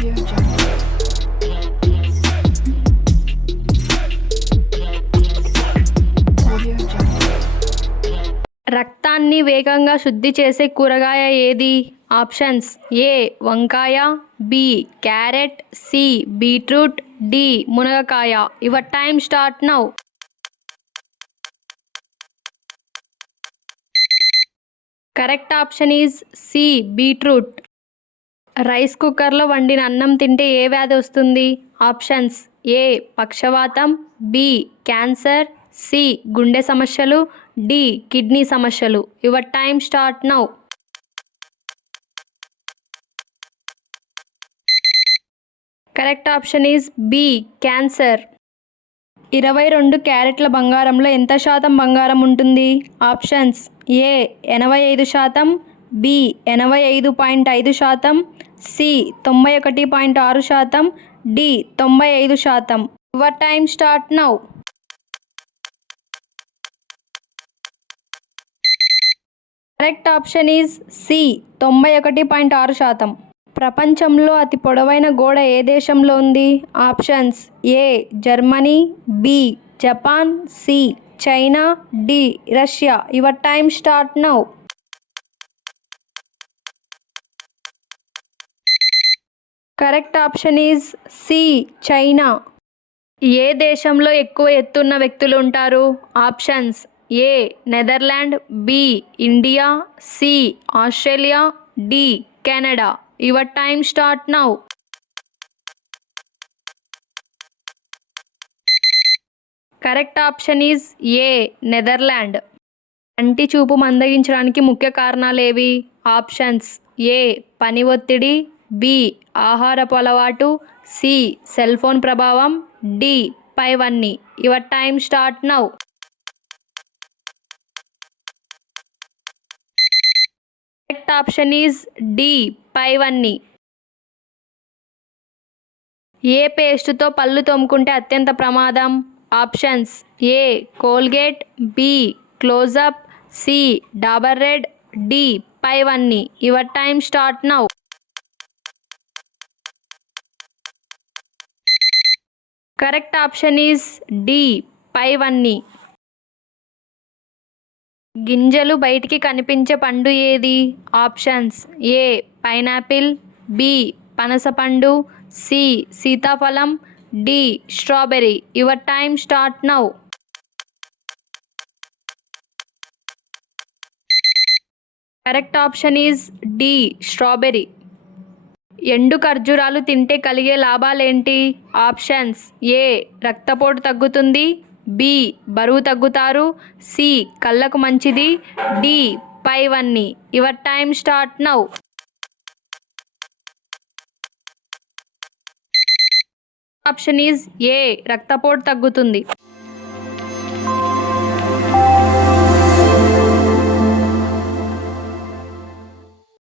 Audio Jungle. Audio Jungle. రక్తాన్ని వేగంగా శుద్ధి చేసే కూరగాయ ఏది? ఆప్షన్స్: ఏ వంకాయ, B carrot, C beetroot, D మునగకాయ. Your time start now. Correct option is C beetroot. Rice కుక్కర్లో వండిన అన్నం తింటే ఏ వ్యాధి వస్తుంది? ఆప్షన్స్: ఏ పక్షవాతం, బి క్యాన్సర్, సి గుండె సమస్యలు, డి కిడ్నీ సమస్యలు. Your time start now. Correct option is B cancer. 22 క్యారెట్ల బంగారంలో ఎంత శాతం బంగారం ఉంటుంది? Options: A 85%, B 85.5%, C 91.6%, D 95%. Your time start now. Correct option is C 91.6%. ప్రపంచంలో అతి పొడవైన గోడ ఏ దేశంలో ఉంది? Options: A Germany, B Japan, C China, D Russia. Your time start now. Correct option is C China. ఏ దేశంలో ఎక్కువ ఎత్తున్న వ్యక్తులు ఉంటారు? Options: A Netherland, B India, C Australia, D Canada. Your time start now. Correct option is A Netherland. కంటి చూపు మందగించడానికి ముఖ్య కారణాలేవి? ఆప్షన్స్: ఏ పని ఒత్తిడి, బి ఆహారపు అలవాటు, సి సెల్ ఫోన్ ప్రభావం, డి పైవన్నీ. Your time start now. Correct option is D పైవన్నీ. ఏ పేస్టుతో పళ్ళు తోముకుంటే అత్యంత ప్రమాదం? Options: A Colgate, B Closeup, C Dabur red, D పైవన్నీ. Your time start now. Correct option is D పైవన్నీ. గింజలు బయటికి కనిపించే పండు ఏది? ఆప్షన్స్: ఏ పైనాపిల్, బి పనసపండు, సి సీతాఫలం, D strawberry. Your time start now. Correct option is D strawberry. ఎండు ఖర్జూరాలు తింటే కలిగే లాభాలేంటి? ఆప్షన్స్: ఏ రక్తపోటు తగ్గుతుంది, బి బరువు తగ్గుతారు, సి కళ్ళకు మంచిది, డి పైవన్నీ. Your time start now. Option is ఏ రక్తపోటు తగ్గుతుంది.